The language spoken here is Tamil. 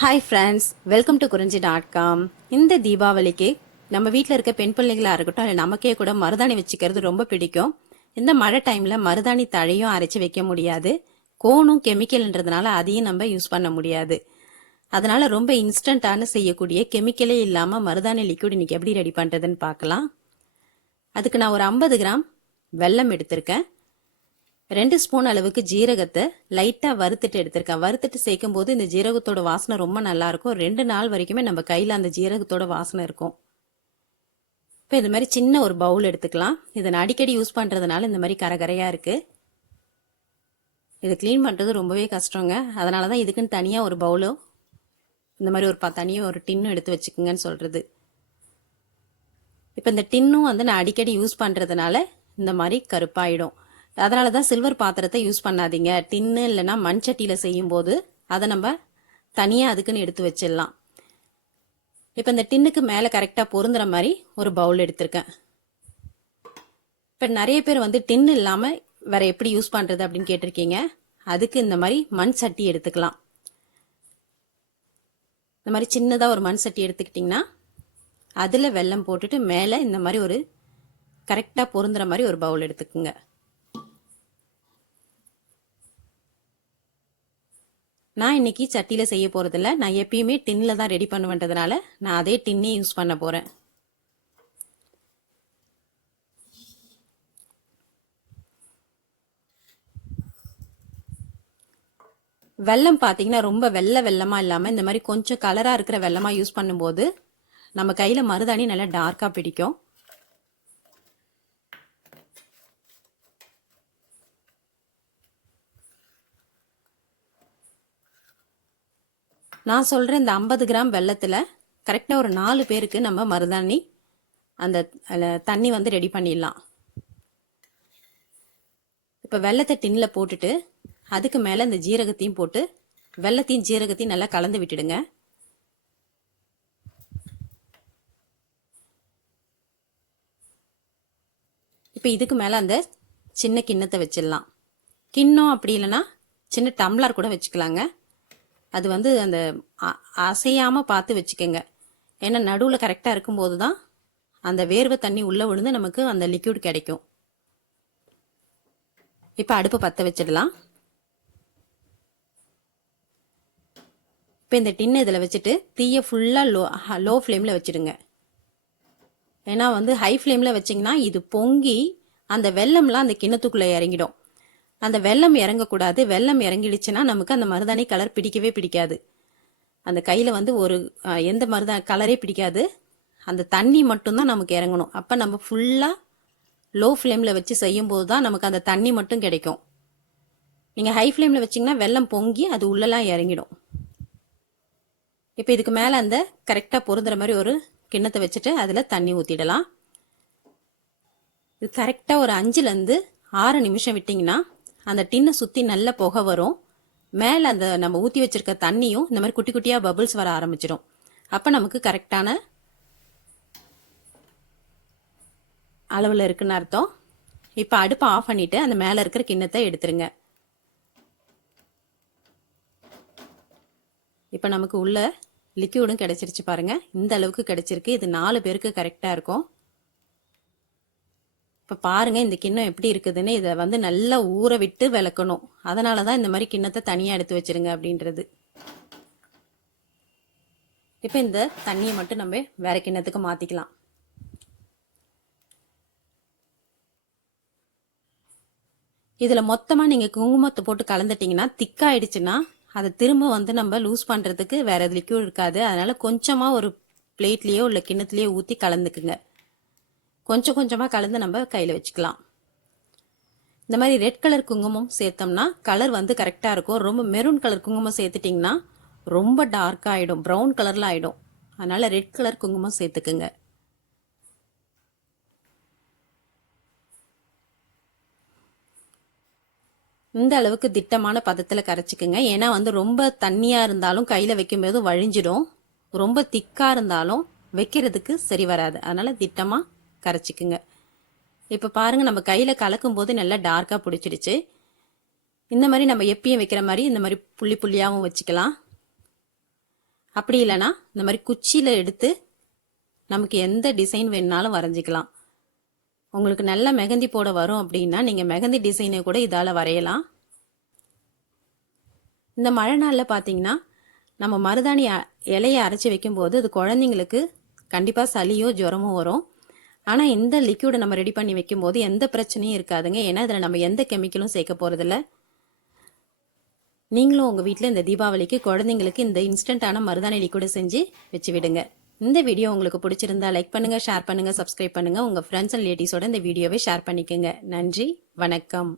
Hi friends, welcome to kurinji.com. இந்த தீபாவளிக்கு நம்ம வீட்டில் இருக்க பெண் பிள்ளைகளாக இருக்கட்டும், இல்லை நமக்கே கூட மருதாணி வச்சுக்கிறது ரொம்ப பிடிக்கும். இந்த மழை டைமில் மருதாணி தழையும் அரைச்சி வைக்க முடியாது, கோனும் கெமிக்கல்ன்றதுனால அதையும் நம்ம யூஸ் பண்ண முடியாது. அதனால ரொம்ப இன்ஸ்டண்ட்டான செய்யக்கூடிய கெமிக்கலே இல்லாமல் மருதாணி லிக்விட் இன்னைக்கு எப்படி ரெடி பண்ணுறதுன்னு பார்க்கலாம். அதுக்கு நான் ஒரு 50 கிராம் வெல்லம் எடுத்திருக்கேன். 2 ஸ்பூன் அளவுக்கு ஜீரகத்தை லைட்டாக வறுத்துட்டு எடுத்திருக்கேன். வறுத்துட்டு சேர்க்கும் போது இந்த ஜீரகத்தோட வாசனை ரொம்ப நல்லா இருக்கும். 2 நாள் வரைக்குமே நம்ம கையில் அந்த ஜீரகத்தோட வாசனை இருக்கும். இப்போ இந்த மாதிரி சின்ன ஒரு பவுல் எடுத்துக்கலாம். இதை நான் அடிக்கடி யூஸ் பண்ணுறதுனால இந்த மாதிரி கரகரையாக இருக்குது. இதை க்ளீன் பண்ணுறது ரொம்பவே கஷ்டங்க. அதனால தான் இதுக்குன்னு தனியாக ஒரு பவுலோ இந்த மாதிரி ஒரு தனியாக ஒரு டின்னும் எடுத்து வச்சுக்கோங்கன்னு சொல்கிறது. இப்போ இந்த டின்னும் வந்து நான் அடிக்கடி யூஸ் பண்ணுறதுனால இந்த மாதிரி கருப்பாயிடும். அதனால தான் சில்வர் பாத்திரத்தை யூஸ் பண்ணாதீங்க. டின்னு இல்லைன்னா மண் சட்டியில் செய்யும்போது அதை நம்ம தனியாக அதுக்குன்னு எடுத்து வச்சிடலாம். இப்போ இந்த டின்னுக்கு மேலே கரெக்டாக பொருந்துற மாதிரி ஒரு பவுல் எடுத்திருக்கேன். இப்போ நிறைய பேர் வந்து டின்னு இல்லாமல் வேற எப்படி யூஸ் பண்ணுறது அப்படின்னு கேட்டிருக்கீங்க. அதுக்கு இந்த மாதிரி மண் சட்டி எடுத்துக்கலாம். இந்த மாதிரி சின்னதாக ஒரு மண் சட்டி எடுத்துக்கிட்டிங்கன்னா அதில் வெல்லம் போட்டுட்டு மேலே இந்த மாதிரி ஒரு கரெக்டாக பொருந்துற மாதிரி ஒரு பவுல் எடுத்துக்குங்க. நான் இன்னைக்கு சட்டியில் செய்ய போகிறதில்ல. நான் எப்பயுமே டின்னில் தான் ரெடி பண்ணுவேன்றதுனால நான் அதே டின்னே யூஸ் பண்ண போகிறேன். வெல்லம் பார்த்தீங்கன்னா ரொம்ப வெள்ளமாக இல்லாமல் இந்த மாதிரி கொஞ்சம் கலராக இருக்கிற வெல்லமாக யூஸ் பண்ணும்போது நம்ம கையில் மருதாணி நல்லா டார்க்காக பிடிக்கும். நான் சொல்கிறேன், இந்த 50 கிராம் வெல்லத்தில் கரெக்டாக ஒரு 4 பேருக்கு நம்ம மருதாணி அந்த தண்ணி வந்து ரெடி பண்ணிடலாம். இப்போ வெல்லத்தை டின்னில் போட்டுட்டு அதுக்கு மேலே இந்த ஜீரகத்தையும் போட்டு வெல்லத்தையும் ஜீரகத்தையும் நல்லா கலந்து விட்டுடுங்க. இப்போ இதுக்கு மேலே அந்த சின்ன கிண்ணத்தை வச்சிடலாம். கிண்ணம் அப்படி இல்லைன்னா சின்ன டம்ளர் கூட வச்சுக்கலாங்க. அது வந்து அந்த அசையாமல் பார்த்து வச்சுக்கோங்க. ஏன்னா நடுவில் கரெக்டாக இருக்கும்போது தான் அந்த வேர்வை தண்ணி உள்ளே விழுந்து நமக்கு அந்த லிக்விட் கிடைக்கும். இப்போ அடுப்பை பற்ற வச்சிடலாம். இப்போ இந்த டின்னு இதில் வச்சுட்டு தீயை ஃபுல்லாக லோ ஃப்ளேமில் வச்சுடுங்க. ஏன்னா வந்து ஹை ஃப்ளேமில் வச்சிங்கன்னா இது பொங்கி அந்த வெல்லம்லாம் அந்த கிண்ணத்துக்குள்ளே இறங்கிடும். அந்த வெல்லம் இறங்கக்கூடாது. வெல்லம் இறங்கிடுச்சுன்னா நமக்கு அந்த மருதாணி கலர் பிடிக்கவே பிடிக்காது. அந்த கையில் வந்து ஒரு எந்த மருதாணி கலரே பிடிக்காது. அந்த தண்ணி மட்டும்தான் நமக்கு இறங்கணும். அப்போ நம்ம ஃபுல்லாக லோ ஃப்ளேமில் வச்சு செய்யும்போது தான் நமக்கு அந்த தண்ணி மட்டும் கிடைக்கும். நீங்கள் ஹை ஃப்ளேமில் வச்சிங்கன்னா வெல்லம் பொங்கி அது உள்ளெல்லாம் இறங்கிடும். இப்போ இதுக்கு மேலே அந்த கரெக்டாக பொருந்துற மாதிரி ஒரு கிண்ணத்தை வச்சுட்டு அதில் தண்ணி ஊற்றிடலாம். இது கரெக்டாக ஒரு 5லேருந்து 6 நிமிஷம் விட்டிங்கன்னா அந்த டின்னை சுற்றி நல்ல புகை வரும். மேலே அந்த நம்ம ஊற்றி வச்சிருக்க தண்ணியும் இந்த மாதிரி குட்டி குட்டியாக பபிள்ஸ் வர ஆரம்பிச்சிடும். அப்போ நமக்கு கரெக்டான அளவில் இருக்குன்னு அர்த்தம். இப்போ அடுப்பை ஆஃப் பண்ணிவிட்டு அந்த மேலே இருக்கிற கிண்ணத்தை எடுத்துருங்க. இப்போ நமக்கு உள்ள லிக்யூடும் கிடைச்சிருச்சு பாருங்கள். இந்த அளவுக்கு கிடைச்சிருக்கு. இது 4 பேருக்கு கரெக்டாக இருக்கும். இப்போ பாருங்கள் இந்த கிண்ணம் எப்படி இருக்குதுன்னு. இதை வந்து நல்லா ஊற விட்டு விளக்கணும். அதனால தான் இந்த மாதிரி கிண்ணத்தை தனியாக எடுத்து வச்சிருங்க அப்படின்றது. இப்போ இந்த தண்ணியை மட்டும் நம்ம வேற கிண்ணத்துக்கு மாற்றிக்கலாம். இதில் மொத்தமாக நீங்கள் குங்குமத்தை போட்டு கலந்துட்டிங்கன்னா திக்காயிடுச்சுன்னா அதை திரும்ப வந்து நம்ம லூஸ் பண்ணுறதுக்கு வேற லிக்யூட் இருக்காது. அதனால கொஞ்சமாக ஒரு பிளேட்லேயோ இல்லை கிண்ணத்துலேயோ ஊற்றி கலந்துக்குங்க. கொஞ்சம் கொஞ்சமாக கலந்து நம்ம கையில் வச்சுக்கலாம். இந்த மாதிரி ரெட் கலர் குங்குமம் சேர்த்தோம்னா கலர் வந்து கரெக்டாக இருக்கும். ரொம்ப மெரூன் கலர் குங்குமம் சேர்த்துட்டிங்கன்னா ரொம்ப டார்க்காக ஆகிடும், ப்ரௌன் கலரில் ஆகிடும். அதனால் ரெட் கலர் குங்குமம் சேர்த்துக்குங்க. இந்த அளவுக்கு திட்டமான பதத்தில் கரைச்சிக்குங்க. ஏன்னா வந்து ரொம்ப தண்ணியாக இருந்தாலும் கையில் வைக்கும்போது வழிஞ்சிடும். ரொம்ப திக்காக இருந்தாலும் வைக்கிறதுக்கு சரி வராது. அதனால் திட்டமாக கரைச்சிக்குங்க. இப்போ பாருங்க, நம்ம கையில் கலக்கும் போது நல்லா டார்க்காக பிடிச்சிடுச்சு. இந்த மாதிரி நம்ம எப்பயும் வைக்கிற மாதிரி இந்த மாதிரி புள்ளி புள்ளியாகவும் வச்சுக்கலாம். அப்படி இல்லைன்னா இந்த மாதிரி குச்சியில் எடுத்து நமக்கு எந்த டிசைன் வேணுனாலும் வரைஞ்சிக்கலாம். உங்களுக்கு நல்ல மெஹந்தி போட வரும் அப்படின்னா நீங்கள் மெஹந்தி டிசைனை கூட இதால் வரையலாம். இந்த மழை நாளில் பார்த்தீங்கன்னா நம்ம மருதாணி இலையை அரைச்சி வைக்கும்போது அது குழந்தைங்களுக்கு கண்டிப்பாக சளியோ ஜுரமோ வரும். ஆனால் இந்த லிக்யூடை நம்ம ரெடி பண்ணி வைக்கும்போது எந்த பிரச்சனையும் இருக்காதுங்க. ஏன்னா இதில் நம்ம எந்த கெமிக்கலும் சேர்க்க போகிறதில்ல. நீங்களும் உங்கள் வீட்டில் இந்த தீபாவளிக்கு குழந்தைங்களுக்கு இந்த இன்ஸ்டன்டான மருதாணி லிக்யூடை செஞ்சு வச்சு விடுங்க. இந்த வீடியோ உங்களுக்கு பிடிச்சிருந்தா லைக் பண்ணுங்கள், ஷேர் பண்ணுங்கள், சப்ஸ்கிரைப் பண்ணுங்கள். உங்கள் ஃப்ரெண்ட்ஸ் அண்ட் ரிலேட்டிவ்ஸோட இந்த வீடியோவை ஷேர் பண்ணிக்கோங்க. நன்றி, வணக்கம்.